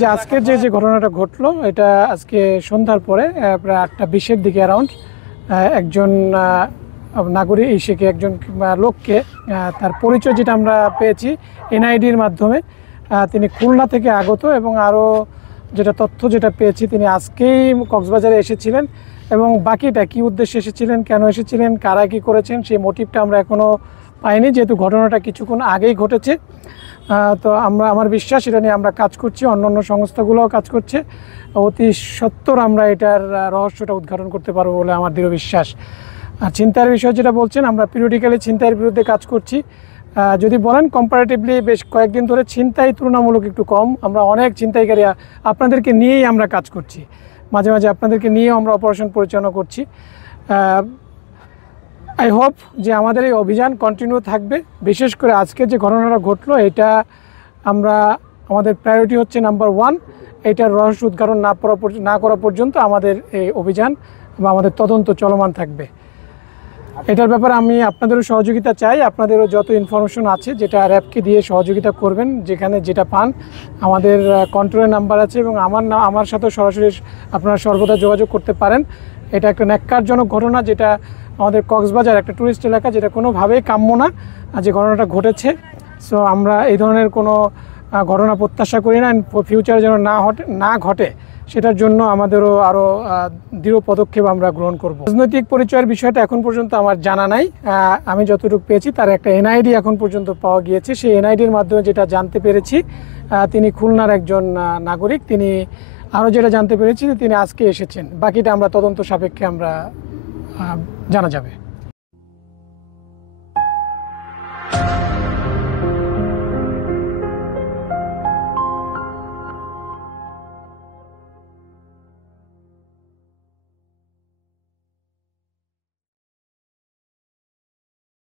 যে আজকের যে ঘটনাটা ঘটলো এটা আজকে সন্ধ্যার পরে প্রায় 8:20-এর দিকে অ্যারাউন্ড একজন নাগরিক এসেকে একজন লোককে তার পরিচয় যেটা আমরা পেয়েছি এনআইডির মাধ্যমে, তিনি খুলনা থেকে আগত এবং আরও যেটা তথ্য যেটা পেয়েছি তিনি আজকেই কক্সবাজারে এসেছিলেন এবং বাকিটা কী উদ্দেশ্যে এসেছিলেন, কেন এসেছিলেন, কারা কী করেছেন সেই মোটিভটা আমরা এখনও পাইনি, যেহেতু ঘটনাটা কিছুক্ষণ আগেই ঘটেছে। তো আমার বিশ্বাস এটা নিয়ে আমরা কাজ করছি, অন্য সংস্থাগুলোও কাজ করছে, অতি সত্বর আমরা এটার রহস্যটা উদ্ঘাটন করতে পারবো বলে আমার দৃঢ় বিশ্বাস। আর ছিনতাইয়ের বিষয় যেটা বলছেন, আমরা পিরিয়ডিক্যালি ছিনতাইয়ের বিরুদ্ধে কাজ করছি। যদি বলেন কম্পারেটিভলি বেশ কয়েকদিন ধরে ছিনতাই তুলনামূলক একটু কম, আমরা অনেক ছিনতাইকারী আপনাদেরকে নিয়েই আমরা কাজ করছি, মাঝে মাঝে আপনাদেরকে নিয়েও আমরা অপারেশন পরিচালনা করছি। আই হোপ যে আমাদের এই অভিযান কন্টিনিউ থাকবে। বিশেষ করে আজকে যে ঘটনাটা ঘটলো এটা আমাদের প্রায়োরিটি হচ্ছে নাম্বার 1, এইটার রহস্য উদ্ঘাটন না করা পর্যন্ত আমাদের এই অভিযান বা আমাদের তদন্ত চলমান থাকবে। এটার ব্যাপারে আমি আপনাদেরও সহযোগিতা চাই, আপনাদেরও যত ইনফরমেশন আছে যেটা র্যাবকে দিয়ে সহযোগিতা করবেন, যেখানে যেটা পান আমাদের কন্ট্রোলের নাম্বার আছে এবং আমার সাথেও সরাসরি আপনারা সর্বদা যোগাযোগ করতে পারেন। এটা একটা ন্যাক্কারজনক ঘটনা, যেটা আমাদের কক্সবাজার একটা টুরিস্ট এলাকা, যেটা কোনোভাবেই কাম্য না যে ঘটনাটা ঘটেছে। সো আমরা এই ধরনের কোনো ঘটনা প্রত্যাশা করি না, ফিউচারে যেন না ঘটে সেটার জন্য আমাদেরও আরও দৃঢ় পদক্ষেপ আমরা গ্রহণ করব। রাজনৈতিক পরিচয়ের বিষয়টা এখন পর্যন্ত আমার জানা নাই, আমি যতটুকু পেয়েছি তার একটা এনআইডি এখন পর্যন্ত পাওয়া গিয়েছে। সেই এনআইডির মাধ্যমে যেটা জানতে পেরেছি তিনি খুলনার একজন নাগরিক। তিনি আরও যেটা জানতে পেরেছি তিনি আজকে এসেছেন, বাকিটা আমরা তদন্ত সাপেক্ষে আমরা জানা যাবে।